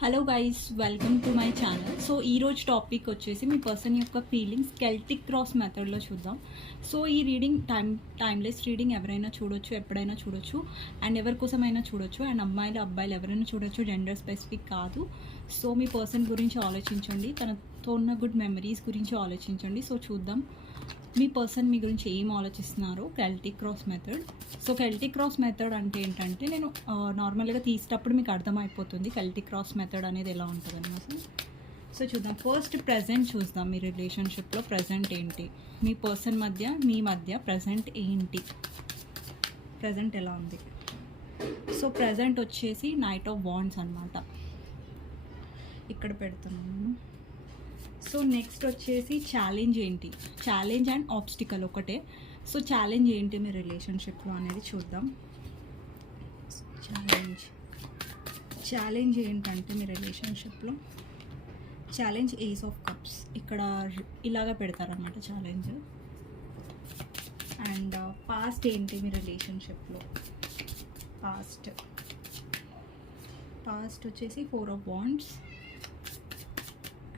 Hello guys, welcome to my channel. So ఈరోజు topic వచ్చేసి మీ person యొక్క ఫీలింగ్స్ కెల్టిక్ క్రాస్ మెథడ్లో చూద్దాం. సో ఈ రీడింగ్ టైమ్లెస్ రీడింగ్ ఎవరైనా చూడొచ్చు, ఎప్పుడైనా చూడొచ్చు, అండ్ ఎవరి కోసమైనా చూడొచ్చు, అండ్ అమ్మాయిలు అబ్బాయిలు ఎవరైనా చూడొచ్చు, జెండర్ స్పెసిఫిక్ కాదు. సో మీ పర్సన్ గురించి ఆలోచించండి, తనతో ఉన్న గుడ్ మెమరీస్ గురించి ఆలోచించండి. సో చూద్దాం మీ పర్సన్ మీ గురించి ఏం ఆలోచిస్తున్నారో Celtic cross method. So Celtic cross method అంటే ఏంటంటే, నేను నార్మల్గా తీసేటప్పుడు మీకు అర్థమైపోతుంది కెల్టిక్ క్రాస్ మెథడ్ అనేది ఎలా ఉంటుంది అన్నమాట. సో చూద్దాం. ఫస్ట్ ప్రజెంట్ చూద్దాం. మీ రిలేషన్షిప్లో ప్రజెంట్ ఏంటి, మీ పర్సన్ మీ మధ్య ప్రజెంట్ ఏంటి, ప్రజెంట్ ఎలా ఉంది. సో ప్రజెంట్ వచ్చేసి నైట్ ఆఫ్ వాండ్స్ అనమాట, ఇక్కడ పెడుతున్నాను. సో నెక్స్ట్ వచ్చేసి ఛాలెంజ్ ఏంటి, ఛాలెంజ్ అండ్ ఆబ్స్టికల్ ఒకటే. సో ఛాలెంజ్ ఏంటి మీ రిలేషన్షిప్లో అనేది చూద్దాం. ఛాలెంజ్ ఏంటంటే మీ రిలేషన్షిప్లో ఛాలెంజ్ ఏస్ ఆఫ్ కప్స్, ఇక్కడ ఇలాగ పెడతారన్నమాట ఛాలెంజ్. అండ్ పాస్ట్ ఏంటి మీ రిలేషన్షిప్లో, పాస్ట్ వచ్చేసి 4 ఆఫ్ వాండ్స్.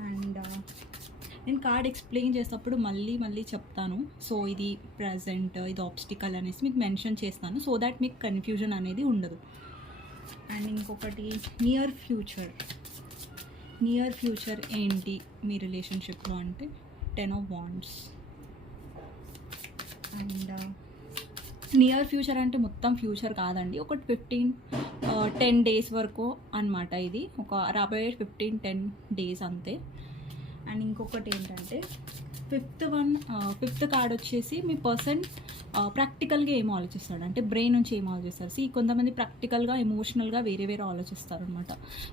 అండ్ నేను కార్డ్ ఎక్స్ప్లెయిన్ చేసేటప్పుడు మళ్ళీ చెప్తాను. సో ఇది ప్రజెంట్, ఇది ఆబ్స్టికల్ అనేసి మీకు మెన్షన్ చేస్తాను, సో దాట్ మీకు కన్ఫ్యూజన్ అనేది ఉండదు. అండ్ ఇంకొకటి నియర్ ఫ్యూచర్ ఏంటి మీ రిలేషన్షిప్లో అంటే 10 of wands. And near future అంటే మొత్తం ఫ్యూచర్ కాదండి, ఒక 10 డేస్ వరకు అనమాట. ఇది ఒక రాబోయే 10 డేస్ అంతే. అండ్ ఇంకొకటి ఏంటంటే ఫిఫ్త్ కార్డ్ వచ్చేసి మీ పర్సన్ ప్రాక్టికల్గా ఏమో ఆలోచిస్తాడు, అంటే బ్రెయిన్ నుంచి ఏమో ఆలోచిస్తారు. సో కొంతమంది ప్రాక్టికల్గా ఎమోషనల్గా వేరే ఆలోచిస్తారు అనమాట.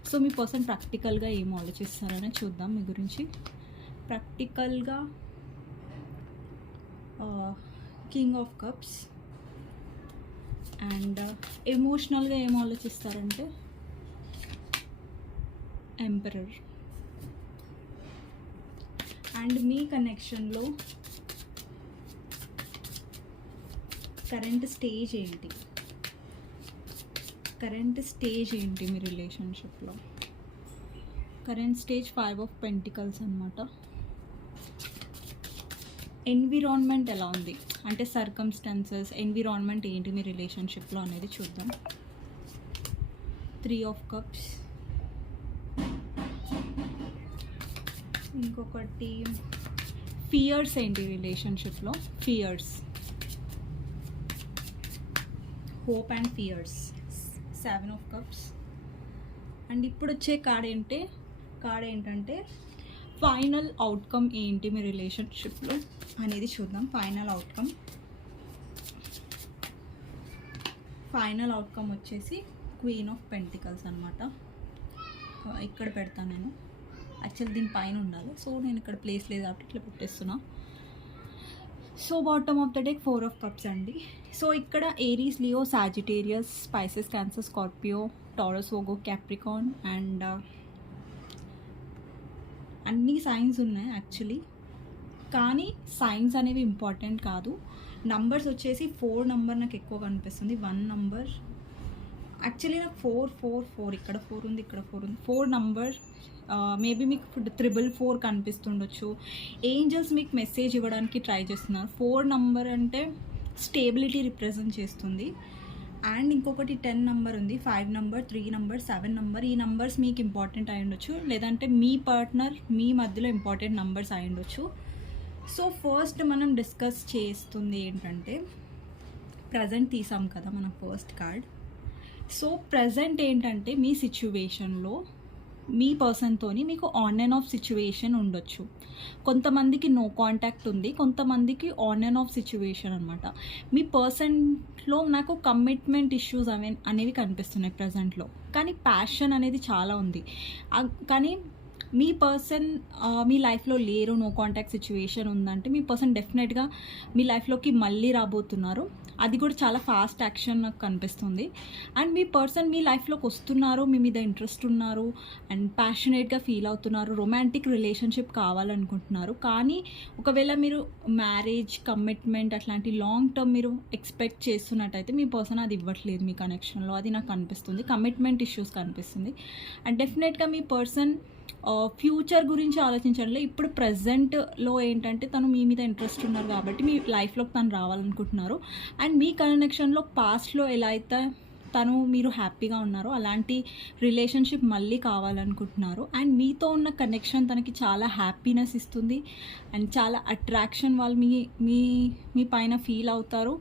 సో మీ పర్సన్ ప్రాక్టికల్గా ఏమో ఆలోచిస్తారని చూద్దాం మీ గురించి. ప్రాక్టికల్గా కింగ్ ఆఫ్ కప్స్. అండ్ ఎమోషనల్గా ఏం ఆలోచిస్తారంటే ఎంపరర్. అండ్ మీ కనెక్షన్లో కరెంట్ స్టేజ్ ఏంటి మీ రిలేషన్షిప్లో. కరెంట్ స్టేజ్ 5 ఆఫ్ పెంటికల్స్ అనమాట. ఎన్విరాన్మెంట్ ఎలా ఉంది అంటే సర్కమ్స్టాన్సెస్, ఎన్విరాన్మెంట్ ఏంటి మీ రిలేషన్షిప్లో అనేది చూద్దాం. 3 ఆఫ్ కప్స్. ఇంకొకటి ఫియర్స్ ఏంటి రిలేషన్షిప్లో, hope and fears. 7 of cups. And ఇప్పుడు వచ్చే కార్డ్ ఏంటంటే ఫైనల్ అవుట్కమ్ ఏంటి మీ రిలేషన్షిప్లో అనేది చూద్దాం. ఫైనల్ అవుట్కమ్ వచ్చేసి క్వీన్ ఆఫ్ పెంటికల్స్ అనమాట. ఇక్కడ పెడతాను నేను, యాక్చువల్లీ దీని పైన ఉండాలి, సో నేను ఇక్కడ ప్లేస్ లేదు కాబట్టి ఇట్లా పెట్టేస్తున్నా. So bottom of the deck 4 of cups అండి. సో ఇక్కడ Aries, Leo, Sagittarius, Pisces, Cancer, Scorpio, Taurus, Virgo, Capricorn and అన్ని సైన్స్ ఉన్నాయి యాక్చువల్లీ. కానీ సైన్స్ అనేవి ఇంపార్టెంట్ కాదు. నంబర్స్ వచ్చేసి 4 నెంబర్ నాకు ఎక్కువ కనిపిస్తుంది. 1 నెంబర్ యాక్చువల్లీ నాకు 4 ఇక్కడ 4 ఉంది, ఇక్కడ 4 ఉంది. 4 నెంబర్ మేబీ మీకు 444 కనిపిస్తుండొచ్చు. ఏంజల్స్ మీకు మెసేజ్ ఇవ్వడానికి ట్రై చేస్తున్నారు. 4 నెంబర్ అంటే స్టేబిలిటీ రిప్రజెంట్ చేస్తుంది. అండ్ ఇంకొకటి 10 నెంబర్ ఉంది, 5 నెంబర్, 3 నెంబర్, 7 నెంబర్. ఈ నెంబర్స్ మీకు ఇంపార్టెంట్ అయి ఉండొచ్చు, లేదంటే మీ పార్ట్నర్ మీ మధ్యలో ఇంపార్టెంట్ నెంబర్స్ అయి ఉండొచ్చు. సో ఫస్ట్ మనం డిస్కస్ చేస్తుంది ఏంటంటే, ప్రజెంట్ తీసాం కదా మనం ఫస్ట్ కార్డ్. సో ప్రజెంట్ ఏంటంటే మీ సిచ్యువేషన్లో మీ పర్సన్తోని మీకు ఆన్ అండ్ ఆఫ్ సిచ్యువేషన్ ఉండొచ్చు. కొంతమందికి నో కాంటాక్ట్ ఉంది, కొంతమందికి ఆన్ అండ్ ఆఫ్ సిచ్యువేషన్ అనమాట. మీ పర్సన్లో నాకు కమిట్మెంట్ ఇష్యూస్ అనేవి కనిపిస్తున్నాయి ప్రజెంట్లో, కానీ ప్యాషన్ అనేది చాలా ఉంది. కానీ మీ పర్సన్ మీ లైఫ్లో లేరు, నో కాంటాక్ట్ సిచ్యువేషన్ ఉందంటే మీ పర్సన్ డెఫినెట్గా మీ లైఫ్లోకి మళ్ళీ రాబోతున్నారు. అది కూడా చాలా ఫాస్ట్ యాక్షన్ నాకు కనిపిస్తుంది. అండ్ మీ పర్సన్ మీ లైఫ్లోకి వస్తున్నారు, మీ మీద ఇంట్రెస్ట్ ఉన్నారు అండ్ ప్యాషనేట్గా ఫీల్ అవుతున్నారు, రొమాంటిక్ రిలేషన్షిప్ కావాలనుకుంటున్నారు. కానీ ఒకవేళ మీరు మ్యారేజ్, కమిట్మెంట్ అట్లాంటి లాంగ్ టర్మ్ మీరు ఎక్స్పెక్ట్ చేస్తున్నట్టయితే మీ పర్సన్ అది ఇవ్వట్లేదు మీ కనెక్షన్లో. అది నాకు కనిపిస్తుంది. కమిట్మెంట్ ఇష్యూస్ కనిపిస్తుంది. అండ్ డెఫినెట్గా మీ పర్సన్ ఫ్యూచర్ గురించి ఆలోచించడంలో ఇప్పుడు ప్రజెంట్లో ఏంటంటే తను మీ మీద ఇంట్రెస్ట్ ఉన్నారు కాబట్టి మీ లైఫ్లోకి తను రావాలనుకుంటున్నారు. అండ్ మీ కనెక్షన్లో పాస్ట్లో ఎలా అయితే మీరు హ్యాపీగా ఉన్నారో అలాంటి రిలేషన్షిప్ మళ్ళీ కావాలనుకుంటున్నారు. అండ్ మీతో ఉన్న కనెక్షన్ తనకి చాలా హ్యాపీనెస్ ఇస్తుంది అండ్ చాలా అట్రాక్షన్ వాళ్ళు మీ పైన ఫీల్ అవుతారు.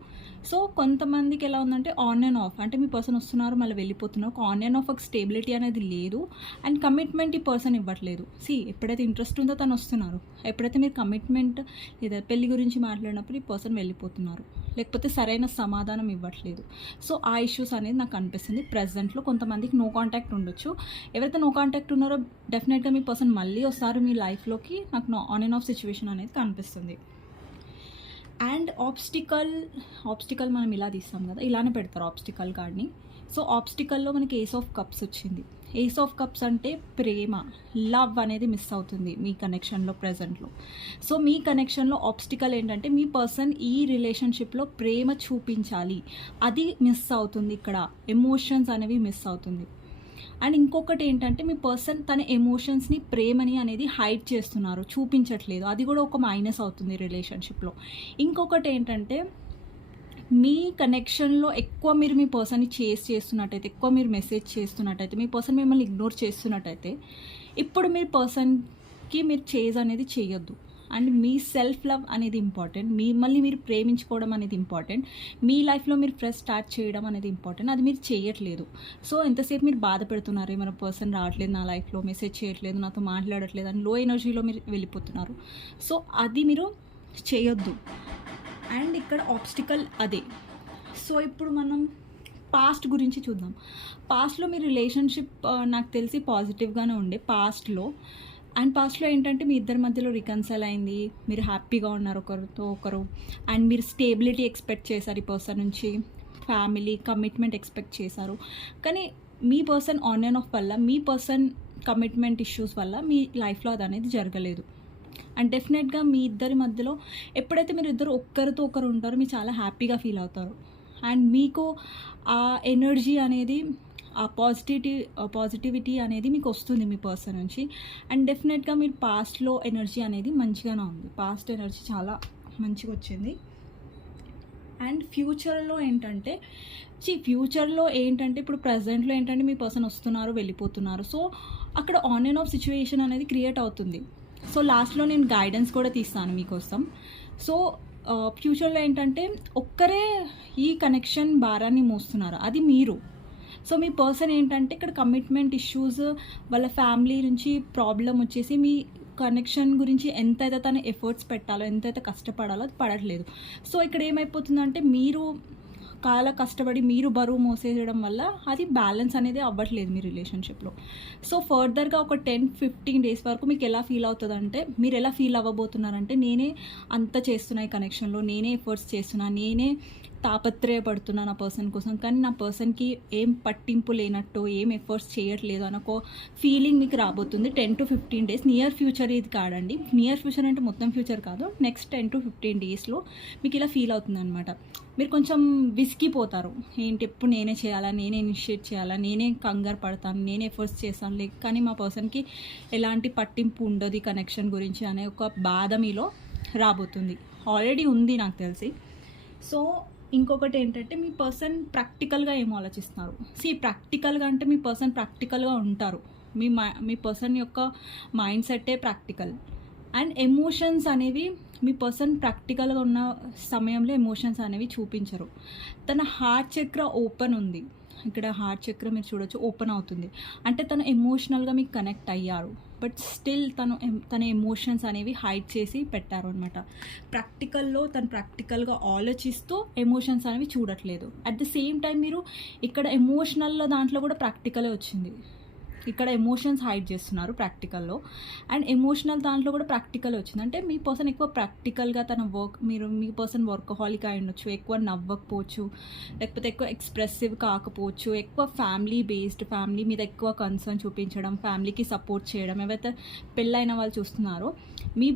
సో కొంతమందికి ఎలా ఉందంటే ఆన్ అండ్ ఆఫ్, అంటే మీ పర్సన్ వస్తున్నారు మళ్ళీ వెళ్ళిపోతున్నారు. ఒక ఆన్ అండ్ ఆఫ్ ఒక స్టేబిలిటీ అనేది లేదు అండ్ కమిట్మెంట్ ఈ పర్సన్ ఇవ్వట్లేదు. ఎప్పుడైతే ఇంట్రెస్ట్ ఉందో తను వస్తున్నారు, ఎప్పుడైతే మీరు కమిట్మెంట్ లేదా పెళ్లి గురించి మాట్లాడినప్పుడు ఈ పర్సన్ వెళ్ళిపోతున్నారు, లేకపోతే సరైన సమాధానం ఇవ్వట్లేదు. సో ఆ ఇష్యూస్ అనేది నాకు అనిపిస్తుంది. ప్రజెంట్లో కొంతమందికి నో కాంటాక్ట్ ఉండొచ్చు. ఎవరైతే నో కాంటాక్ట్ ఉన్నారో డెఫినెట్గా మీ పర్సన్ మళ్ళీ వస్తారు మీ లైఫ్లోకి. నాకు ఆన్ అండ్ ఆఫ్ సిచ్యువేషన్ అనేది కనిపిస్తుంది. అండ్ ఆబ్స్టికల్ మనం ఇలా తీస్తాం కదా, ఇలానే పెడతారు ఆబ్స్టికల్ కార్డ్ని. సో ఆబ్స్టికల్లో మనకి ఏస్ ఆఫ్ కప్స్ వచ్చింది. ఏస్ ఆఫ్ కప్స్ అంటే ప్రేమ, లవ్ అనేది మిస్ అవుతుంది మీ కనెక్షన్లో ప్రజెంట్లో. సో మీ కనెక్షన్లో ఆబ్స్టికల్ ఏంటంటే మీ పర్సన్ ఈ రిలేషన్షిప్లో ప్రేమ చూపించాలి, అది మిస్ అవుతుంది. ఇక్కడ ఎమోషన్స్ అనేవి మిస్ అవుతుంది. అండ్ ఇంకొకటి ఏంటంటే మీ పర్సన్ తన ఎమోషన్స్ని, ప్రేమని అనేది హైడ్ చేస్తున్నారు, చూపించట్లేదు. అది కూడా ఒక మైనస్ అవుతుంది రిలేషన్షిప్లో. ఇంకొకటి ఏంటంటే మీ కనెక్షన్లో ఎక్కువ మీరు మీ పర్సన్ని చేస్తున్నట్టయితే, ఎక్కువ మీరు మెసేజ్ చేస్తున్నట్టయితే, మీ పర్సన్ మిమ్మల్ని ఇగ్నోర్ చేస్తున్నట్టయితే, ఇప్పుడు మీ పర్సన్కి మీరు చేజ్ అనేది చేయొద్దు. అండ్ మీ సెల్ఫ్ లవ్ అనేది ఇంపార్టెంట్, మిమ్మల్ని మీరు ప్రేమించుకోవడం అనేది ఇంపార్టెంట్, మీ లైఫ్లో మీరు ఫ్రెష్ స్టార్ట్ చేయడం అనేది ఇంపార్టెంట్. అది మీరు చేయట్లేదు. సో ఎంతసేపు మీరు బాధ పెడుతున్నారు, ఏమైనా పర్సన్ రావట్లేదు నా లైఫ్లో, మెసేజ్ చేయట్లేదు, నాతో మాట్లాడట్లేదు అని లో ఎనర్జీలో మీరు వెళ్ళిపోతున్నారు. సో అది మీరు చేయొద్దు. అండ్ ఇక్కడ ఆబ్స్టికల్ అదే. సో ఇప్పుడు మనం పాస్ట్ గురించి చూద్దాం. పాస్ట్లో మీ రిలేషన్షిప్ నాకు తెలిసి పాజిటివ్గానే ఉండే పాస్ట్లో. అండ్ పాస్ట్లో ఏంటంటే మీ ఇద్దరి మధ్యలో రికన్సైల్ అయింది, మీరు హ్యాపీగా ఉన్నారు ఒకరితో ఒకరు. అండ్ మీరు స్టేబిలిటీ ఎక్స్పెక్ట్ చేశారు ఈ పర్సన్ నుంచి, ఫ్యామిలీ, కమిట్మెంట్ ఎక్స్పెక్ట్ చేశారు. కానీ మీ పర్సన్ ఆన్ అండ్ ఆఫ్ వల్ల, మీ పర్సన్ కమిట్మెంట్ ఇష్యూస్ వల్ల మీ లైఫ్లో అది అనేది జరగలేదు. అండ్ డెఫినెట్గా మీ ఇద్దరి మధ్యలో ఎప్పుడైతే మీరు ఇద్దరు ఒక్కరితో ఒకరు ఉంటారో మీరు చాలా హ్యాపీగా ఫీల్ అవుతారు. అండ్ మీకు ఆ ఎనర్జీ అనేది, ఆ పాజిటివిటీ అనేది మీకు వస్తుంది మీ పర్సన్ నుంచి. అండ్ డెఫినెట్గా మీరు పాస్ట్లో ఎనర్జీ అనేది మంచిగానే ఉంది, పాస్ట్ ఎనర్జీ చాలా మంచిగా వచ్చింది. అండ్ ఫ్యూచర్లో ఏంటంటే ఇప్పుడు ప్రజెంట్లో ఏంటంటే మీ పర్సన్ వస్తున్నారు, వెళ్ళిపోతున్నారు. సో అక్కడ ఆన్ అండ్ ఆఫ్ సిచ్యువేషన్ అనేది క్రియేట్ అవుతుంది. సో లాస్ట్లో నేను గైడెన్స్ కూడా తీస్తాను మీకోసం. సో ఫ్యూచర్లో ఏంటంటే ఒక్కరే ఈ కనెక్షన్ భారాన్ని మోస్తున్నారు, అది మీరు. సో మీ పర్సన్ ఏంటంటే ఇక్కడ కమిట్మెంట్ ఇష్యూస్, వాళ్ళ ఫ్యామిలీ నుంచి ప్రాబ్లం వచ్చేసి మీ కనెక్షన్ గురించి ఎంతైతే తను ఎఫర్ట్స్ పెట్టాలో, ఎంతైతే కష్టపడాలో అది పడట్లేదు. సో ఇక్కడ ఏమైపోతుందంటే మీరు చాలా కష్టపడి మీరు బరువు మోసేయడం వల్ల అది బ్యాలెన్స్ అనేది అవ్వట్లేదు మీ రిలేషన్షిప్లో. సో ఫర్దర్గా ఒక 10-15 డేస్ వరకు మీకు ఎలా ఫీల్ అవుతుందంటే, మీరు ఎలా ఫీల్ అవ్వబోతున్నారంటే, నేనే అంత చేస్తున్నా ఈ కనెక్షన్లో, నేనే ఎఫర్ట్స్ చేస్తున్నా, నేనే తాపత్రయపడుతున్నా నా పర్సన్ కోసం, కానీ నా పర్సన్కి ఏం పట్టింపు లేనట్టు, ఏం ఎఫర్ట్స్ చేయట్లేదు అని ఒక ఫీలింగ్ మీకు రాబోతుంది 10-15 డేస్. నియర్ ఫ్యూచర్ ఇది కాదండి. నియర్ ఫ్యూచర్ అంటే మొత్తం ఫ్యూచర్ కాదు, నెక్స్ట్ 10-15 డేస్లో మీకు ఇలా ఫీల్ అవుతుంది అనమాట. మీరు కొంచెం విసిగిపోతారు, ఏంటి ఎప్పుడు నేనే చేయాలా, నేనే ఇనిషియేట్ చేయాలా, నేనే కంగారు పడతాను, నేనే ఎఫర్ట్స్ చేస్తాను, కానీ మా పర్సన్కి ఎలాంటి పట్టింపు ఉండదు ఈ కనెక్షన్ గురించి అనే ఒక బాధ మీలో రాబోతుంది. ఆల్రెడీ ఉంది నాకు తెలిసి. సో ఇంకొకటి ఏంటంటే మీ పర్సన్ ప్రాక్టికల్గా ఏం ఆలోచిస్తున్నారు. ప్రాక్టికల్గా అంటే మీ పర్సన్ ప్రాక్టికల్గా ఉంటారు. మీ పర్సన్ యొక్క మైండ్ సెట్టే ప్రాక్టికల్. అండ్ ఎమోషన్స్ అనేవి మీ పర్సన్ ప్రాక్టికల్గా ఉన్న సమయంలో ఎమోషన్స్ అనేవి చూపించరు. తన హార్ట్ చక్ర ఓపెన్ ఉంది, ఇక్కడ హార్ట్ చక్ర మీరు చూడొచ్చు ఓపెన్ అవుతుంది, అంటే తను ఎమోషనల్గా మీకు కనెక్ట్ అయ్యారు. బట్ స్టిల్ తన ఎమోషన్స్ అనేవి హైడ్ చేసి పెట్టారు అనమాట. తను ప్రాక్టికల్గా ఆలోచిస్తూ ఎమోషన్స్ అనేవి చూడట్లేదు. అట్ ద సేమ్ టైం మీరు ఇక్కడ ఎమోషనల్ దాంట్లో కూడా ప్రాక్టికలే వచ్చింది. ఇక్కడ ఎమోషన్స్ హైడ్ చేస్తున్నారు ప్రాక్టికల్లో. అండ్ ఎమోషనల్ దాంట్లో కూడా ప్రాక్టికల్ వచ్చింది. అంటే మీ పర్సన్ ఎక్కువ ప్రాక్టికల్గా తన వర్క్, మీ పర్సన్ వర్కహాలిక్ అయి ఉండొచ్చు, ఎక్కువ నవ్వకపోవచ్చు, లేకపోతే ఎక్కువ ఎక్స్ప్రెసివ్ కాకపోవచ్చు, ఎక్కువ ఫ్యామిలీ బేస్డ్, ఫ్యామిలీ మీద ఎక్కువ కన్సర్న్ చూపించడం, ఫ్యామిలీకి సపోర్ట్ చేయడం. ఎవరైతే పెళ్ళైన వాళ్ళు చూస్తున్నారో మీ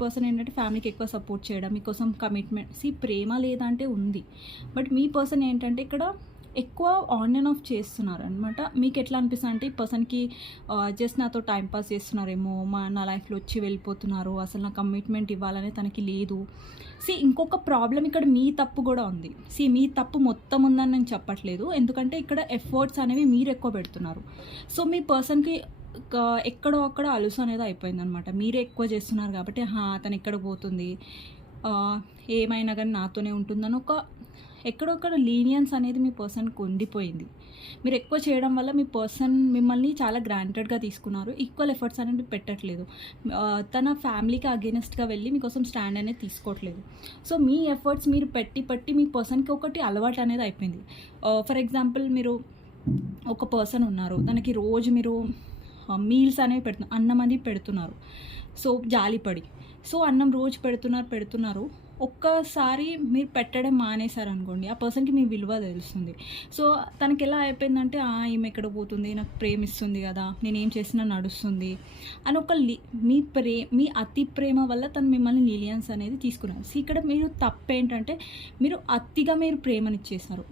పర్సన్ ఏంటంటే ఫ్యామిలీకి ఎక్కువ సపోర్ట్ చేయడం, మీకోసం కమిట్మెంట్. ప్రేమ లేదంటే ఉంది, బట్ మీ పర్సన్ ఏంటంటే ఇక్కడ ఎక్కువ ఆన్ అండ్ ఆఫ్ చేస్తున్నారు అనమాట. మీకు ఎట్లా అనిపిస్తుంది అంటే ఈ పర్సన్కి జస్ట్ నాతో టైంపాస్ చేస్తున్నారేమో, నా లైఫ్లో వచ్చి వెళ్ళిపోతున్నారు, అసలు నా కమిట్మెంట్ ఇవ్వాలనే తనకి లేదు. ఇంకొక ప్రాబ్లం ఇక్కడ మీ తప్పు కూడా ఉంది. మీ తప్పు మొత్తం ఉందని నేను చెప్పట్లేదు, ఎందుకంటే ఇక్కడ ఎఫర్ట్స్ అనేవి మీరు ఎక్కువ పెడుతున్నారు. మీ పర్సన్కి ఎక్కడో అక్కడ అలుసు అనేది అయిపోయిందనమాట. మీరే ఎక్కువ చేస్తున్నారు కాబట్టి తను ఎక్కడ పోతుంది, ఏమైనా కానీ నాతోనే ఉంటుందని ఎక్కడొక్కడ లీనియన్స్ అనేది మీ పర్సన్కి ఉండిపోయింది. మీరు ఎక్కువ చేయడం వల్ల మీ పర్సన్ మిమ్మల్ని చాలా గ్రాంటెడ్గా తీసుకున్నారు, ఈక్వల్ ఎఫర్ట్స్ అనేది పెట్టట్లేదు, తన ఫ్యామిలీకి అగేనెస్ట్గా వెళ్ళి మీకోసం స్టాండ్ అనేది తీసుకోవట్లేదు. మీ ఎఫర్ట్స్ మీరు పెట్టి మీ పర్సన్కి ఒకటి అలవాటు అనేది అయిపోయింది. ఫర్ ఎగ్జాంపుల్, మీరు ఒక పర్సన్ ఉన్నారు, తనకి రోజు మీరు మీల్స్ అనేవి అన్నం అనేది పెడుతున్నారు, జాలిపడి. అన్నం రోజు పెడుతున్నారు. ఒక్కసారి మీరు పెట్టడం మానేశారనుకోండి, ఆ పర్సన్కి మీ విలువ తెలుస్తుంది. తనకి ఎలా అయిపోయిందంటే ఈమె ఎక్కడ పోతుంది, నాకు ప్రేమిస్తుంది కదా, నేనేం చేసినా నడుస్తుంది అని మీ అతి ప్రేమ వల్ల తను మిమ్మల్ని లీనియన్స్ అనేది తీసుకున్నారు. ఇక్కడ మీరు తప్పు ఏంటంటే మీరు అతిగా ప్రేమనిచ్చేశారు.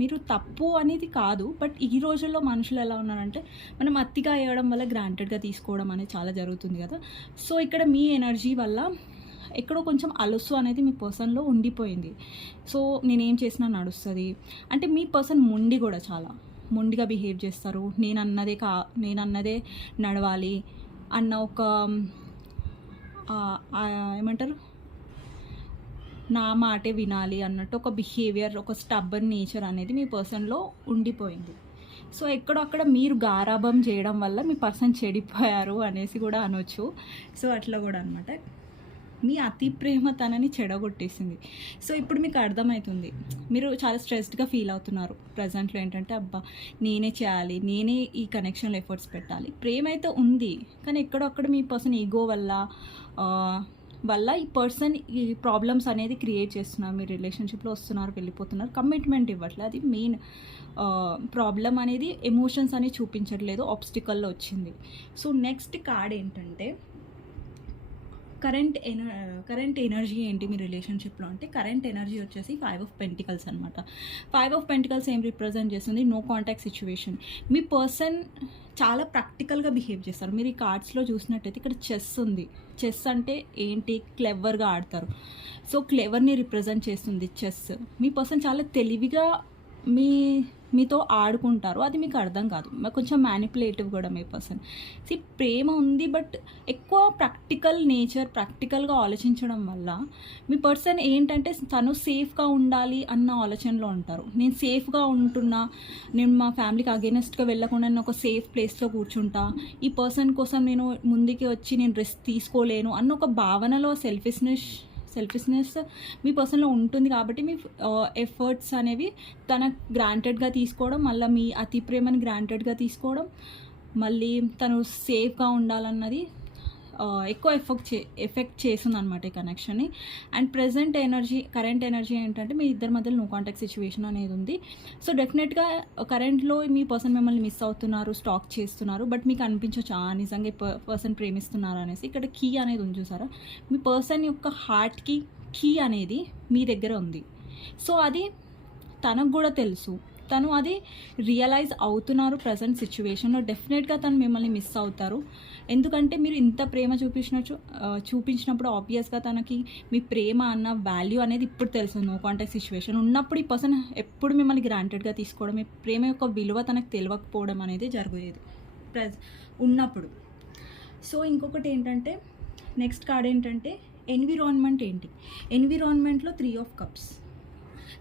మీరు తప్పు అనేది కాదు, బట్ ఈ రోజుల్లో మనుషులు ఎలా ఉన్నారంటే మనం అతిగా వేయడం వల్ల గ్రాంటెడ్గా తీసుకోవడం అనేది చాలా జరుగుతుంది కదా. ఇక్కడ మీ ఎనర్జీ వల్ల ఎక్కడో కొంచెం అలుసు అనేది మీ పర్సన్లో ఉండిపోయింది. నేనేం చేసినా నడుస్తుంది అంటే మీ పర్సన్ చాలా మొండిగా బిహేవ్ చేస్తారు. నేనన్నదే నడవాలి అన్న ఒక ఏమంటారు, నా మాటే వినాలి అన్నట్టు ఒక బిహేవియర్, ఒక స్టబ్బర్న్ నేచర్ అనేది మీ పర్సన్లో ఉండిపోయింది. ఎక్కడక్కడ మీరు గారాబం చేయడం వల్ల మీ పర్సన్ చెడిపోయారు అనేసి కూడా అనొచ్చు. అట్లా కూడా అనమాట. మీ అతి ప్రేమ తనని చెడగొట్టేసింది. ఇప్పుడు మీకు అర్థమవుతుంది, మీరు చాలా స్ట్రెస్డ్గా ఫీల్ అవుతున్నారు ప్రజెంట్లో. ఏంటంటే నేనే చేయాలి, నేనే ఈ కనెక్షన్లో ఎఫర్ట్స్ పెట్టాలి. ప్రేమ అయితే ఉంది, కానీ ఎక్కడొక్కడ మీ పర్సన్ ఈగో వల్ల ఈ పర్సన్ ఈ ప్రాబ్లమ్స్ అనేది క్రియేట్ చేస్తున్నారు. మీరు రిలేషన్షిప్లో వస్తున్నారు, వెళ్ళిపోతున్నారు, కమిట్మెంట్ ఇవ్వట్లేదు. అది మెయిన్ ప్రాబ్లం అనేది ఎమోషన్స్ అనేది చూపించట్లేదు, ఆబ్స్టికల్లో వచ్చింది. నెక్స్ట్ కార్డ్ ఏంటంటే కరెంట్ ఎనర్జీ ఏంటి మీ రిలేషన్షిప్లో అంటే, కరెంట్ ఎనర్జీ వచ్చేసి 5 ఆఫ్ పెంటికల్స్ అనమాట. 5 ఆఫ్ పెంటికల్స్ ఏం రిప్రజెంట్ చేస్తుంది? No contact situation. మీ పర్సన్ చాలా ప్రాక్టికల్గా బిహేవ్ చేస్తారు. మీరు ఈ కార్డ్స్లో చూసినట్టయితే ఇక్కడ చెస్ ఉంది. చెస్ అంటే ఏంటి? క్లెవర్గా ఆడతారు. క్లెవర్ని రిప్రజెంట్ చేస్తుంది చెస్. మీ పర్సన్ చాలా తెలివిగా మీతో ఆడుకుంటారు, అది మీకు అర్థం కాదు. కొంచెం మ్యానిపులేటివ్ కూడా మీ పర్సన్. ప్రేమ ఉంది, బట్ ఎక్కువ ప్రాక్టికల్గా ఆలోచించడం వల్ల మీ పర్సన్ ఏంటంటే తను సేఫ్గా ఉండాలి అన్న ఆలోచనలో ఉంటారు. నేను సేఫ్గా ఉంటున్నా, నేను మా ఫ్యామిలీకి అగేనెస్ట్గా వెళ్ళకుండా నేను ఒక సేఫ్ ప్లేస్లో కూర్చుంటా, ఈ పర్సన్ కోసం నేను ముందుకి వచ్చి నేను రెస్ట్ తీసుకోలేను అన్న ఒక భావనలో సెల్ఫిష్నెస్ మీ పర్సన్లో ఉంటుంది. కాబట్టి మీ ఎఫర్ట్స్ అనేవి తన గ్రాంటెడ్గా తీసుకోవడం, మళ్ళీ మీ అతి ప్రేమని గ్రాంటెడ్గా తీసుకోవడం, మళ్ళీ తను సేఫ్గా ఉండాలన్నది ఎక్కువ ఎఫెక్ట్ చేస్తుంది అనమాట ఈ కనెక్షన్ని. అండ్ కరెంట్ ఎనర్జీ ఏంటంటే మీ ఇద్దరి మధ్యలో నో కాంటాక్ట్ సిచ్యువేషన్ అనేది ఉంది. డెఫినెట్గా కరెంట్లో మీ పర్సన్ మిమ్మల్ని మిస్ అవుతున్నారు, స్టాక్ చేస్తున్నారు, బట్ మీకు అనిపించవచ్చు నిజంగా పర్సన్ ప్రేమిస్తున్నారు అనేసి. ఇక్కడ కీ అనేది ఉంది చూసారా, మీ పర్సన్ యొక్క హార్ట్కి కీ అనేది మీ దగ్గర ఉంది. అది తనకు కూడా తెలుసు, తను అది రియలైజ్ అవుతున్నారు ప్రజెంట్ సిచ్యువేషన్లో. డెఫినెట్గా తను మిమ్మల్ని మిస్ అవుతారు, ఎందుకంటే మీరు ఇంత ప్రేమ చూపించినప్పుడు ఆబ్వియస్గా తనకి మీ ప్రేమ అన్న వాల్యూ అనేది ఇప్పుడు తెలుసు. నో కాంటాక్ట్ సిచ్యువేషన్ ఉన్నప్పుడు ఈ పర్సన్ ఎప్పుడు మిమ్మల్ని గ్రాంటెడ్గా తీసుకోవడం, మీ ప్రేమ యొక్క విలువ తనకు తెలియకపోవడం అనేది జరిగేది ఉన్నప్పుడు. ఇంకొకటి ఏంటంటే, నెక్స్ట్ కార్డ్ ఏంటంటే ఎన్విరాన్మెంట్ ఏంటి? ఎన్విరాన్మెంట్లో 3 ఆఫ్ కప్స్.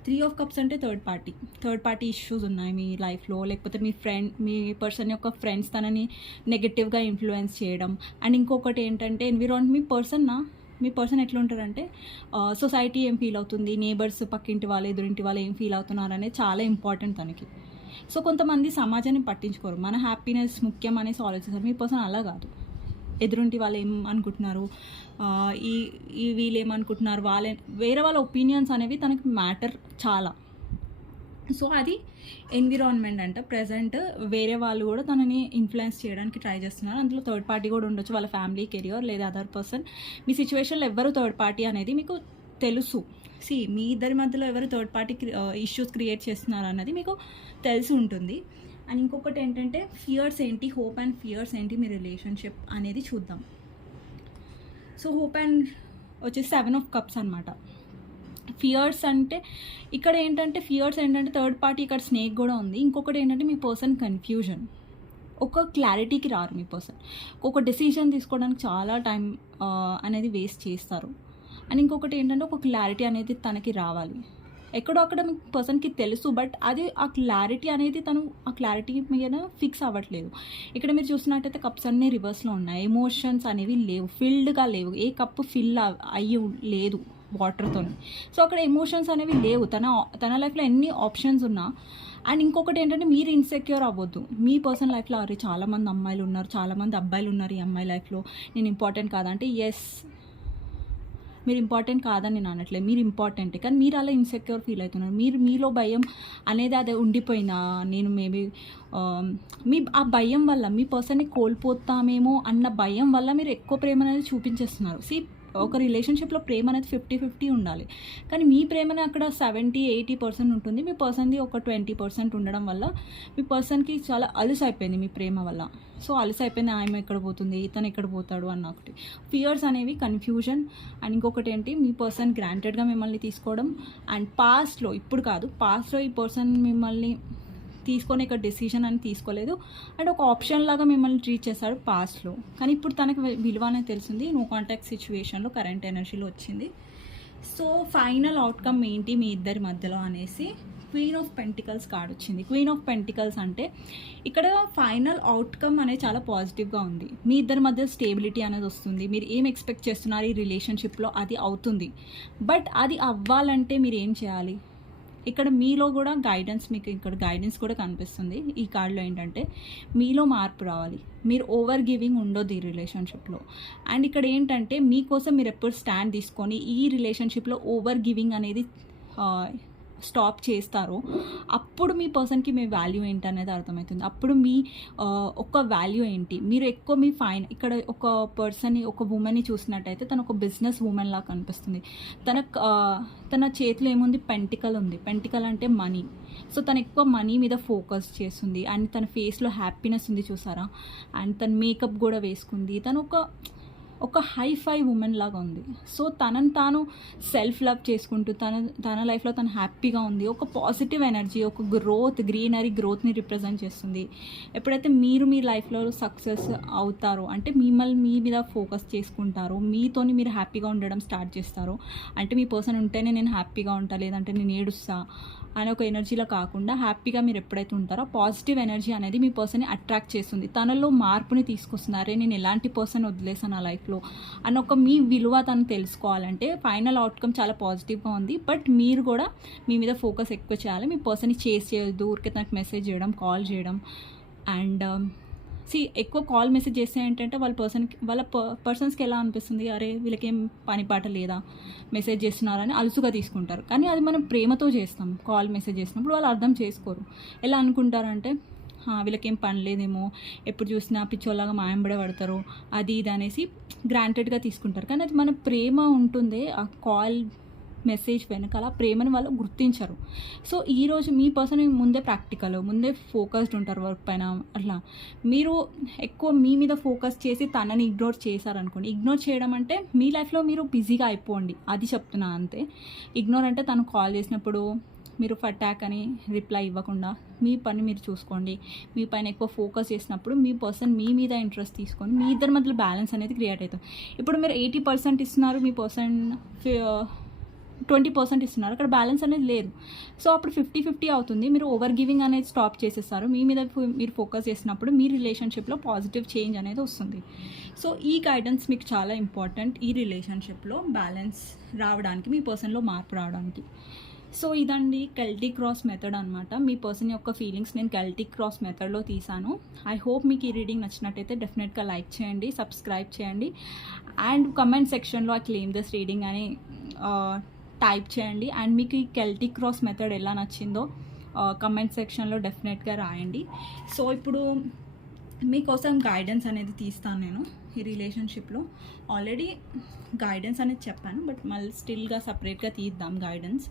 3 ఆఫ్ కప్స్ అంటే థర్డ్ పార్టీ ఇష్యూస్ ఉన్నాయి మీ లైఫ్లో, లేకపోతే మీ పర్సన్ యొక్క ఫ్రెండ్స్ తనని నెగటివ్గా ఇన్ఫ్లుయెన్స్ చేయడం. అండ్ ఇంకొకటి ఏంటంటే మీ పర్సన్ ఎట్లా ఉంటారంటే సొసైటీ ఏం ఫీల్ అవుతుంది, నేబర్స్, పక్కింటి వాళ్ళు, ఎదురింటి వాళ్ళు ఏం ఫీల్ అవుతున్నారు అనేది చాలా ఇంపార్టెంట్ తనకి. సో కొంతమంది సమాజాన్ని పట్టించుకోరు, మన హ్యాపీనెస్ ముఖ్యం అనేసి ఆలోచిస్తారు. మీ పర్సన్ అలా కాదు. ఎదురుంటి వాళ్ళు ఏం అనుకుంటున్నారు, ఈ ఈ వీళ్ళు ఏమనుకుంటున్నారు, వేరే వాళ్ళ ఒపీనియన్స్ అనేవి తనకి మ్యాటర్ చాలా. సో అది ఎన్విరాన్మెంట్ అంట. ప్రజెంట్ వేరే వాళ్ళు కూడా తనని ఇన్ఫ్లుయెన్స్ చేయడానికి ట్రై చేస్తున్నారు. అందులో థర్డ్ పార్టీ కూడా ఉండొచ్చు, వాళ్ళ ఫ్యామిలీ, కెరియర్ లేదా అదర్ పర్సన్. మీ సిచ్యువేషన్లో ఎవరు థర్డ్ పార్టీ అనేది మీకు తెలుసు. మీ ఇద్దరి మధ్యలో ఎవరు థర్డ్ పార్టీ ఇష్యూస్ క్రియేట్ చేస్తున్నారు అన్నది మీకు తెలిసి ఉంటుంది. అండ్ ఇంకొకటి ఏంటంటే ఫియర్స్ ఏంటి, హోప్ అండ్ ఫియర్స్ ఏంటి మీ రిలేషన్షిప్ అనేది చూద్దాం. సో హోప్ అండ్ వచ్చేసి 7 of Cups అనమాట. ఫియర్స్ అంటే ఇక్కడ ఏంటంటే థర్డ్ పార్టీ, ఇక్కడ స్నేక్ కూడా ఉంది. ఇంకొకటి ఏంటంటే మీ పర్సన్ కన్ఫ్యూజన్, ఒక క్లారిటీకి రారు. మీ పర్సన్ ఒక డెసిషన్ తీసుకోవడానికి చాలా టైం అనేది వేస్ట్ చేస్తారు. అండ్ ఇంకొకటి ఏంటంటే ఒక క్లారిటీ అనేది తనకి రావాలి. ఎక్కడో అక్కడ మీ పర్సన్కి తెలుసు, బట్ అది ఆ క్లారిటీ అనేది తను ఆ క్లారిటీ మీద ఫిక్స్ అవ్వట్లేదు. ఇక్కడ మీరు చూసినట్టయితే కప్స్ అన్నీ రివర్స్లో ఉన్నాయి. ఎమోషన్స్ అనేవి లేవు, ఫిల్డ్గా లేవు. ఏ కప్పు ఫిల్ అయ్యి లేదు వాటర్తో. సో అక్కడ ఎమోషన్స్ అనేవి లేవు. తన లైఫ్లో ఎన్ని ఆప్షన్స్ ఉన్నా. అండ్ ఇంకొకటి ఏంటంటే మీరు ఇన్సెక్యూర్ అవ్వద్దు. మీ పర్సన్ లైఫ్లో అరే చాలామంది అమ్మాయిలు ఉన్నారు, చాలామంది అబ్బాయిలు ఉన్నారు, ఈ అమ్మాయి లైఫ్లో నేను ఇంపార్టెంట్ కాదంటే ఎస్, మీరు ఇంపార్టెంట్ కాదని నేను అనట్లేదు, మీరు ఇంపార్టెంటే. కానీ మీరు అలా ఇన్సెక్యూర్ ఫీల్ అవుతున్నారు. మీలో భయం అనేది అది ఉండిపోయిందా, నేను మేబీ ఆ భయం వల్ల మీ పర్సన్ని కోల్పోతామేమో అన్న భయం వల్ల మీరు ఎక్కువ ప్రేమ అనేది చూపించేస్తున్నారు. ఒక రిలేషన్షిప్లో ప్రేమ అనేది 50-50 ఉండాలి. కానీ మీ ప్రేమనే అక్కడ 70-80% ఉంటుంది. మీ పర్సన్ది ఒక 20% ఉండడం వల్ల మీ పర్సన్కి చాలా అలుసు అయిపోయింది మీ ప్రేమ వల్ల. సో అలుసు అయిపోయింది, ఆమె ఎక్కడ పోతుంది, ఇతను ఎక్కడ పోతాడు అన్న ఒకటి ఫియర్స్ అనేవి, కన్ఫ్యూజన్. అండ్ ఇంకొకటి ఏంటి, మీ పర్సన్ గ్రాంటెడ్గా మిమ్మల్ని తీసుకోవడం. అండ్ పాస్ట్లో, ఇప్పుడు కాదు, పాస్ట్లో ఈ పర్సన్ మిమ్మల్ని తీసుకొని ఇక్కడ డెసిషన్ అని తీసుకోలేదు. అండ్ ఒక ఆప్షన్ లాగా మిమ్మల్ని ట్రీట్ చేశాడు పాస్ట్లో. కానీ ఇప్పుడు తనకు విలువ అనేది తెలిసింది, నో కాంటాక్ట్ సిచ్యువేషన్లో కరెంట్ ఎనర్జీలో వచ్చింది. సో ఫైనల్ అవుట్కమ్ ఏంటి మీ ఇద్దరి మధ్యలో అనేసి క్వీన్ ఆఫ్ పెంటికల్స్ కార్డ్ వచ్చింది. క్వీన్ ఆఫ్ పెంటికల్స్ అంటే ఇక్కడ ఫైనల్ అవుట్కమ్ అనేది చాలా పాజిటివ్గా ఉంది. మీ ఇద్దరి మధ్య స్టేబిలిటీ అనేది వస్తుంది. మీరు ఏం ఎక్స్పెక్ట్ చేస్తున్నారు ఈ రిలేషన్షిప్లో అది అవుతుంది. బట్ అది అవ్వాలంటే మీరు ఏం చేయాలి, ఇక్కడ మీలో కూడా గైడెన్స్, మీకు ఇక్కడ గైడెన్స్ కూడా కనిపిస్తుంది ఈ కార్డులో. ఏంటంటే మీలో మార్పు రావాలి. మీరు ఓవర్ గివింగ్ ఉండొద్దు ఈ రిలేషన్షిప్లో. అండ్ ఇక్కడ ఏంటంటే మీకోసం మీరు ఎప్పుడు స్టాండ్ తీసుకొని ఈ రిలేషన్షిప్లో ఓవర్ గివింగ్ అనేది స్టాప్ చేస్తారో అప్పుడు మీ పర్సన్కి మీ వాల్యూ ఏంటి అనేది అర్థమవుతుంది. అప్పుడు మీ ఒక వాల్యూ ఏంటి, మీరు ఎక్కువ మీ ఇక్కడ ఒక పర్సన్ని, ఒక ఉమెన్ని చూసినట్టయితే తను ఒక బిజినెస్ ఉమెన్ లాగా కనిపిస్తుంది. తన చేతిలో ఏముంది, పెంటికల్ ఉంది. పెంటికల్ అంటే మనీ. సో తను ఎక్కువ మనీ మీద ఫోకస్ చేస్తుంది. అండ్ తన ఫేస్లో హ్యాపీనెస్ ఉంది చూసారా. అండ్ తన మేకప్ కూడా వేసుకుంది. తను ఒక హైఫై ఉమెన్ లాగా ఉంది. సో తనని తాను సెల్ఫ్ లవ్ చేసుకుంటూ తన లైఫ్లో తను హ్యాపీగా ఉంది. ఒక పాజిటివ్ ఎనర్జీ, ఒక గ్రోత్ని రిప్రజెంట్ చేస్తుంది. ఎప్పుడైతే మీరు మీ లైఫ్లో సక్సెస్ అవుతారో, అంటే మిమ్మల్ని మీ మీద ఫోకస్ చేసుకుంటారో, మీతోని మీరు హ్యాపీగా ఉండడం స్టార్ట్ చేస్తారో, అంటే మీ పర్సన్ ఉంటేనే నేను హ్యాపీగా ఉంటా, లేదంటే నేను ఏడుస్తా అనే ఒక ఎనర్జీలో కాకుండా హ్యాపీగా మీరు ఎప్పుడైతే ఉంటారో పాజిటివ్ ఎనర్జీ అనేది మీ పర్సన్ని అట్రాక్ట్ చేస్తుంది. తనలో మార్పుని తీసుకొస్తుంది. అరే నేను ఎలాంటి పర్సన్ వదిలేసాను నా లైఫ్లో అన్న ఒక మీ విలువ తను తెలుసుకోవాలంటే ఫైనల్ అవుట్కమ్ చాలా పాజిటివ్గా ఉంది. బట్ మీరు కూడా మీ మీద ఫోకస్ ఎక్కువ చేయాలి. మీ పర్సన్ని చేస్ చేయొద్దు, ఊరికే తనకు మెసేజ్ చేయడం, కాల్ చేయడం. అండ్ ఎక్కువ కాల్ మెసేజ్ చేస్తే ఏంటంటే వాళ్ళ పర్సన్స్కి ఎలా అనిపిస్తుంది, అరే వీళ్ళకేం పని పాట లేదా, మెసేజ్ చేస్తున్నారని అలుసుగా తీసుకుంటారు. కానీ అది మనం ప్రేమతో చేస్తాం. కాల్ మెసేజ్ చేసినప్పుడు వాళ్ళు అర్థం చేసుకోరు. ఎలా అనుకుంటారంటే వీళ్ళకేం పని లేదేమో, ఎప్పుడు చూసినా పిచ్చోళ్ళగా మాయంబడే పడతారు, అది ఇది అనేసి గ్రాంటెడ్గా తీసుకుంటారు. కానీ అది మన ప్రేమ ఉంటుంది ఆ కాల్ మెసేజ్ వెనకాల, ప్రేమను వాళ్ళు గుర్తించరు. సో ఈరోజు మీ పర్సన్ ముందే ముందే ఫోకస్డ్ ఉంటారు వర్క్ పైన. అట్లా మీరు ఎక్కువ మీ మీద ఫోకస్ చేసి తనని ఇగ్నోర్ చేశారనుకోండి. ఇగ్నోర్ చేయడం అంటే మీ లైఫ్లో మీరు బిజీగా అయిపోండి, అది చెప్తున్నా అంతే. ఇగ్నోర్ అంటే తను కాల్ చేసినప్పుడు మీరు ఫటాక్ అని రిప్లై ఇవ్వకుండా మీ పని మీరు చూసుకోండి. మీ పైన ఎక్కువ ఫోకస్ చేసినప్పుడు మీ పర్సన్ మీ మీద ఇంట్రెస్ట్ తీసుకొని మీ ఇద్దరి మధ్యలో బ్యాలెన్స్ అనేది క్రియేట్ అవుతుంది. ఇప్పుడు మీరు 80% ఇస్తున్నారు, మీ పర్సన్ 20% ఇస్తున్నారు, అక్కడ బ్యాలెన్స్ అనేది లేదు. సో అప్పుడు 50-50 అవుతుంది. మీరు ఓవర్ గివింగ్ అనేది స్టాప్ చేసేస్తారు. మీ మీద మీరు ఫోకస్ చేసినప్పుడు మీ రిలేషన్షిప్లో పాజిటివ్ చేంజ్ అనేది వస్తుంది. సో ఈ గైడెన్స్ మీకు చాలా ఇంపార్టెంట్ ఈ రిలేషన్షిప్లో బ్యాలెన్స్ రావడానికి, మీ పర్సన్లో మార్పు రావడానికి. సో ఇదండి కెల్టిక్ క్రాస్ మెథడ్ అనమాట. మీ పర్సన్ యొక్క ఫీలింగ్స్ నేను కెల్టిక్ క్రాస్ మెథడ్లో తీసాను. ఐ హోప్ మీకు ఈ రీడింగ్ నచ్చినట్టయితే డెఫినెట్గా లైక్ చేయండి, సబ్స్క్రైబ్ చేయండి అండ్ కమెంట్ సెక్షన్లో ఐ క్లెయిమ్ దిస్ రీడింగ్ అని టైప్ చేయండి. అండ్ మీకు ఈ కెల్టిక్ క్రాస్ మెథడ్ ఎలా నచ్చిందో కమెంట్ సెక్షన్లో డెఫినెట్గా రాయండి. సో ఇప్పుడు మీకోసం గైడెన్స్ అనేది తీస్తాను నేను ఈ రిలేషన్షిప్లో. ఆల్రెడీ గైడెన్స్ అనేది చెప్పాను, బట్ మళ్ళీ స్టిల్గా సపరేట్గా తీద్దాం గైడెన్స్.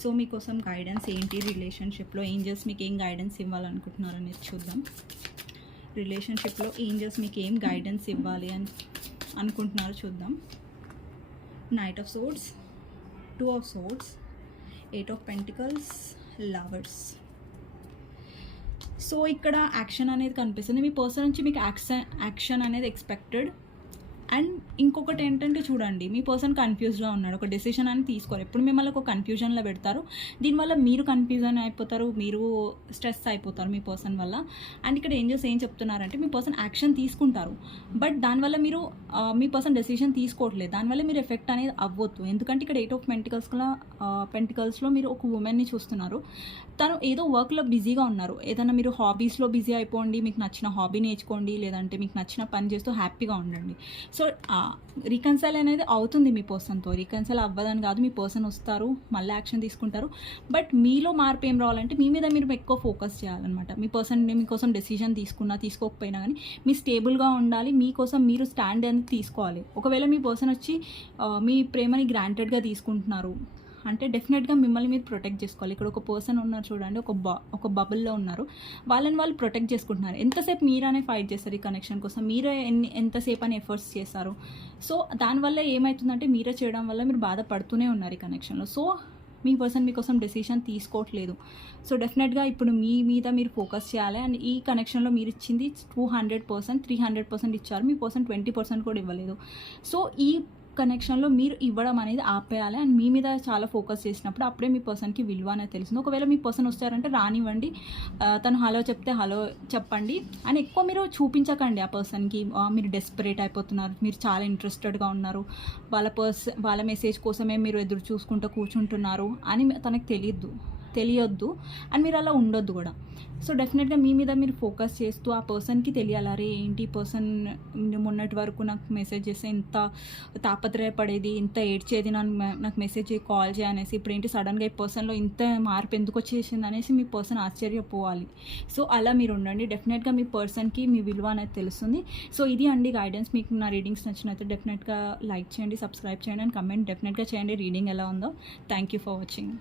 సో మీకోసం గైడెన్స్ ఏంటి రిలేషన్షిప్లో, ఏంజల్స్ మీకు ఏం గైడెన్స్ ఇవ్వాలనుకుంటున్నారు అనేది చూద్దాం. రిలేషన్షిప్లో ఏంజల్స్ మీకు ఏం గైడెన్స్ ఇవ్వాలి అని అనుకుంటున్నారో చూద్దాం. Knight of swords, 2 of swords, 8 of pentacles, lovers. So ఇక్కడ యాక్షన్ అనేది కనిపిస్తుంది. మీ పర్సన్ నుంచి మీకు యాక్షన్ అనేది ఎక్స్పెక్టెడ్. అండ్ ఇంకొకటి ఏంటంటే చూడండి, మీ పర్సన్ కన్ఫ్యూజ్లో ఉన్నాడు, ఒక డెసిషన్ అని తీసుకోరు. ఎప్పుడు మిమ్మల్ని ఒక కన్ఫ్యూజన్లో పెడతారు. దీనివల్ల మీరు కన్ఫ్యూజన్ అయిపోతారు, మీరు స్ట్రెస్ అయిపోతారు మీ పర్సన్ వల్ల. అండ్ ఇక్కడ ఏంజల్స్ ఏం చెప్తున్నారంటే మీ పర్సన్ యాక్షన్ తీసుకుంటారు, బట్ దానివల్ల మీరు మీ పర్సన్ డెసిషన్ తీసుకోవట్లేదు. దానివల్ల మీరు ఎఫెక్ట్ అనేది అవ్వద్దు. ఎందుకంటే ఇక్కడ 8 of పెంటికల్స్లో మీరు ఒక ఉమెన్ని చూస్తున్నారు. తను ఏదో వర్క్లో బిజీగా ఉన్నారు. ఏదైనా మీరు హాబీస్లో బిజీ అయిపోండి, మీకు నచ్చిన హాబీ నేర్చుకోండి, లేదంటే మీకు నచ్చిన పని చేస్తూ హ్యాపీగా ఉండండి. సో రీకన్సైల్ అనేది అవుతుంది మీ పర్సన్తో. రీకన్సైల్ అవ్వదని కాదు, మీ పర్సన్ వస్తారు, మళ్ళీ యాక్షన్ తీసుకుంటారు. బట్ మీలో మార్పు ఏం రావాలంటే మీ మీద మీరు ఎక్కువ ఫోకస్ చేయాలన్నమాట. మీ పర్సన్ మీకోసం డెసిషన్ తీసుకోకపోయినా కానీ మీ స్టేబుల్గా ఉండాలి. మీకోసం మీరు స్టాండ్ అనేది తీసుకోవాలి. ఒకవేళ మీ పర్సన్ వచ్చి మీ ప్రేమని గ్రాంటెడ్గా తీసుకుంటున్నారు అంటే డెఫినెట్గా మిమ్మల్ని మీరు ప్రొటెక్ట్ చేసుకోవాలి. ఇక్కడ ఒక పర్సన్ ఉన్నారు చూడండి, ఒక బబుల్లో ఉన్నారు. వాళ్ళని వాళ్ళు ప్రొటెక్ట్ చేసుకుంటున్నారు. ఎంతసేపు మీరనే ఫైట్ చేస్తారు ఈ కనెక్షన్ కోసం, మీరే ఎంతసేపు అని ఎఫర్ట్స్ చేస్తారు. సో దానివల్ల ఏమవుతుందంటే మీరే చేయడం వల్ల మీరు బాధపడుతూనే ఉన్నారు ఈ కనెక్షన్లో. సో మీ పర్సన్ మీకోసం డెసిషన్ తీసుకోవట్లేదు. సో డెఫినెట్గా ఇప్పుడు మీ మీద మీరు ఫోకస్ చేయాలి. అండ్ ఈ కనెక్షన్లో మీరు ఇచ్చింది 200%, 300% ఇచ్చారు. మీ పర్సన్ 20% కూడా ఇవ్వలేదు. సో ఈ కనెక్షన్లో మీరు ఇవ్వడం అనేది ఆపేయాలి. అండ్ మీ మీద చాలా ఫోకస్ చేసినప్పుడు అప్పుడే మీ పర్సన్కి విలువ అనేది తెలుస్తుంది. ఒకవేళ మీ పర్సన్ వచ్చారంటే రానివ్వండి, తను హలో చెప్తే హలో చెప్పండి. అండ్ ఎక్కువ మీరు చూపించకండి ఆ పర్సన్కి మీరు డెస్పరేట్ అయిపోతున్నారు, మీరు చాలా ఇంట్రెస్టెడ్గా ఉన్నారు, వాళ్ళ మెసేజ్ కోసమే మీరు ఎదురు చూసుకుంటూ కూర్చుంటున్నారు అని తనకు తెలియొద్దు. అండ్ మీరు అలా ఉండొద్దు కూడా. సో డెఫినెట్గా మీ మీద మీరు ఫోకస్ చేస్తూ ఆ పర్సన్కి తెలియాలి, అరే ఏంటి పర్సన్ మొన్నటి వరకు నాకు మెసేజ్ చేస్తే ఇంత తాపత్రయపడేది, ఇంత ఏడ్చేది, నాకు మెసేజ్ కాల్ చేయనేసి ఇప్పుడు ఏంటి సడన్గా ఈ పర్సన్లో ఇంత మార్పు ఎందుకు వచ్చేసింది అనేసి మీ పర్సన్ ఆశ్చర్యపోవాలి. సో అలా మీరు ఉండండి. డెఫినెట్గా మీ పర్సన్కి మీ విలువ అనేది తెలుస్తుంది. సో ఇది అండి గైడెన్స్. మీకు నా రీడింగ్స్ నచ్చినైతే డెఫినెట్గా లైక్ చేయండి, సబ్స్క్రైబ్ చేయండి అండ్ కమెంట్ డెఫినెట్గా చేయండి రీడింగ్ ఎలా ఉందో. Thank you for watching.